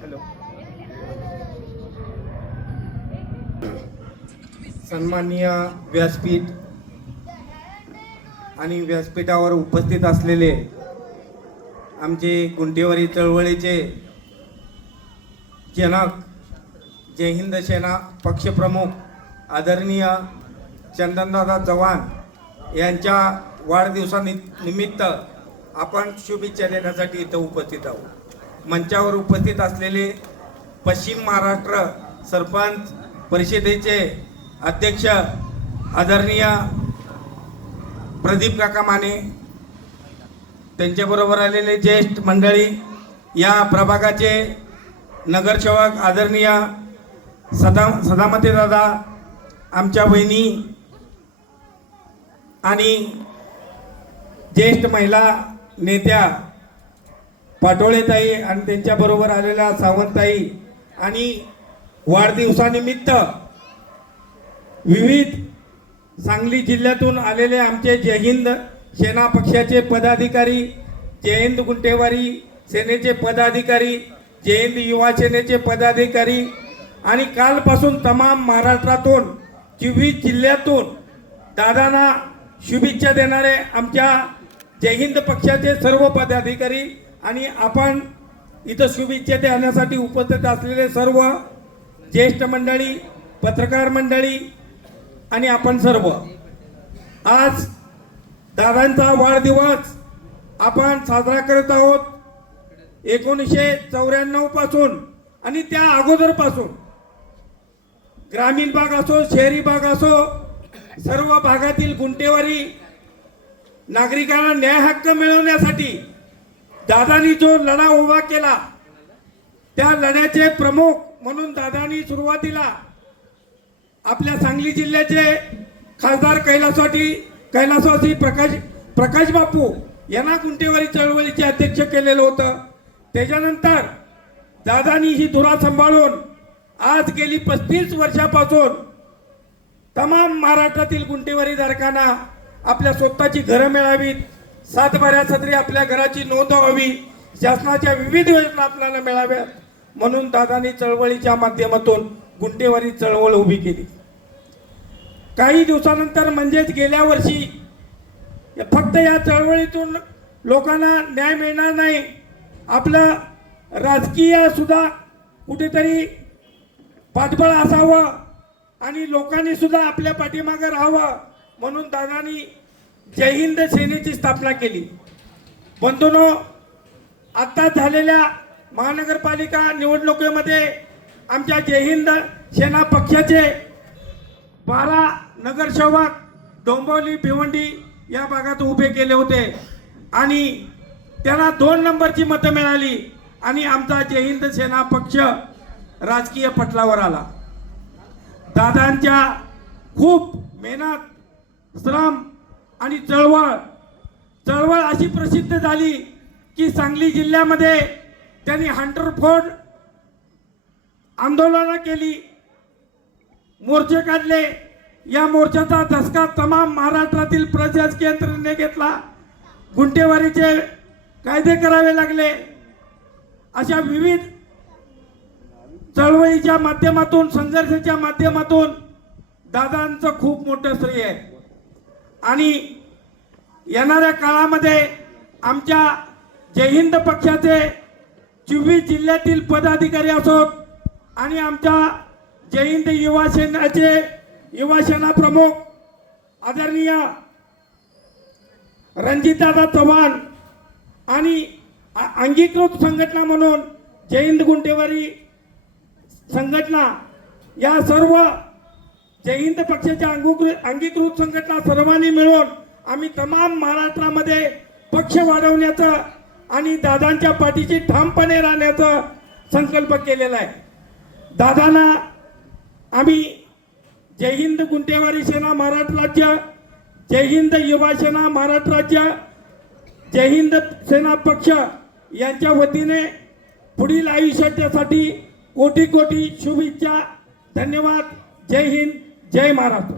Hello. सन्माननीय व्यासपीठ आणि व्यासपीठावर उपस्थित असलेले आमचे गुंटेवारी चळवळीचे जनक, जय हिंद सेना पक्षप्रमुख आदरणीय चंदनदादा चव्हाण यांच्या वाढदिवसानिमित्त आपण शुभेच्छा देण्यासाठी इथं उपस्थित आहोत. मंचावर उपस्थित असलेले पश्चिम महाराष्ट्र सरपंच परिषदेचे अध्यक्ष आदरणीय प्रदीप काका माने, त्यांच्याबरोबर आलेले ज्येष्ठ मंडळी, या प्रभागाचे नगरसेवक आदरणीय सदामते दादा, आमच्या बहिणी आणि ज्येष्ठ महिला नेत्या पाटोळेताई आणि त्यांच्याबरोबर आलेल्या सावंतताई आणि वाढदिवसानिमित्त विविध सांगली जिल्ह्यातून आलेले आमचे जय हिंद सेना पक्षाचे पदाधिकारी, जय हिंद गुंटेवारी सेनेचे पदाधिकारी, जय हिंद युवा सेनेचे पदाधिकारी आणि कालपासून तमाम महाराष्ट्रातून 24 जिल्ह्यातून दादांना शुभेच्छा देणारे आमच्या जय हिंद पक्षाचे सर्व पदाधिकारी आणि आपण इथं शुभेच्छा देण्यासाठी उपस्थित असलेले सर्व ज्येष्ठ मंडळी, पत्रकार मंडळी आणि आपण सर्व, आज दादांचा वाढदिवस आपण साजरा करत आहोत. 1994 पासून आणि त्या अगोदर पासून ग्रामीण भाग असो, शहरी भाग असो, सर्व भागातील गुंटेवारी नागरिकांना न्याय हक्क मिळवण्यासाठी दादांनी जो लढा उभा केला, त्या लढ्याचे प्रमुख म्हणून दादांनी सुरुवातीला आपल्या सांगली जिल्ह्याचे खासदार कैलासवासी प्रकाश बापू यांना गुंटेवारी चळवळीचे अध्यक्ष केलेलं होतं. त्याच्यानंतर दादांनी ही धुरा सांभाळून आज गेली 35 वर्षापासून तमाम महाराष्ट्रातील गुंटेवारी धारकांना आपल्या स्वतःची घरं मिळावीत, 7 बाऱ्या सदरी आपल्या घराची नोंद व्हावी, शासनाच्या विविध योजना आपल्याला मिळाव्यात म्हणून दादांनी चळवळीच्या माध्यमातून गुंटेवारी चळवळ उभी केली. काही दिवसानंतर म्हणजेच गेल्या वर्षी फक्त या चळवळीतून लोकांना न्याय मिळणार नाही, आपलं राजकीय सुद्धा कुठेतरी पाठबळ असावं आणि लोकांनी सुद्धा आपल्या पाठीमागे राहावं म्हणून दादांनी जय हिंद सेनेची स्थापना केली. बंधूंनो, आता झालेल्या महानगरपालिका निवडणुकीमध्ये आमच्या जय हिंद सेना पक्षाचे 12 नगरसेवक डोंबिवली, भिवंडी या भागात उभे केले होते आणि त्यांना 2 नंबरची मतं मिळाली आणि आमचा जय हिंद सेना पक्ष राजकीय पटलावर आला. दादांच्या खूप मेहनत, श्रम आणि चळवळ अशी प्रसिद्ध झाली की सांगली जिल्ह्यामध्ये त्यांनी हंटरफोड आंदोलनं केली, मोर्चे काढले. या मोर्चाचा धसका तमाम महाराष्ट्रातील प्रशासकीय यंत्रणेने घेतला. गुंटेवारीचे कायदे करावे लागले. अशा विविध चळवळीच्या माध्यमातून, संघर्षाच्या माध्यमातून दादांचं खूप मोठं श्रेय आहे. आणि येणाऱ्या काळामध्ये आमच्या जय हिंद पक्षाचे 24 जिल्ह्यातील पदाधिकारी असोत आणि आमच्या जय हिंद युवा सेना प्रमुख आदरणीय रणजितदादा चव्हाण आणि अंगीकृत संघटना म्हणून जय हिंद गुंटेवारी संघटना, या सर्व जय हिंद पक्षाच्या अंगीकृत संघटना सर्वांनी मिळून आम्ही तमाम महाराष्ट्रामध्ये पक्ष वाढवण्याचा आणि दादांच्या पाठीशी ठामपणे राहण्याचा संकल्प केलेला आहे. दादांना आम्ही जय हिंद गुंटेवारी सेना महाराष्ट्र राज्य, जय हिंद युवा सेना महाराष्ट्र राज्य, जय हिंद सेना पक्ष यांच्या वतीने पुढील आयुष्यासाठी कोटी कोटी शुभेच्छा. धन्यवाद. जय हिंद, जय महाराष्ट्र.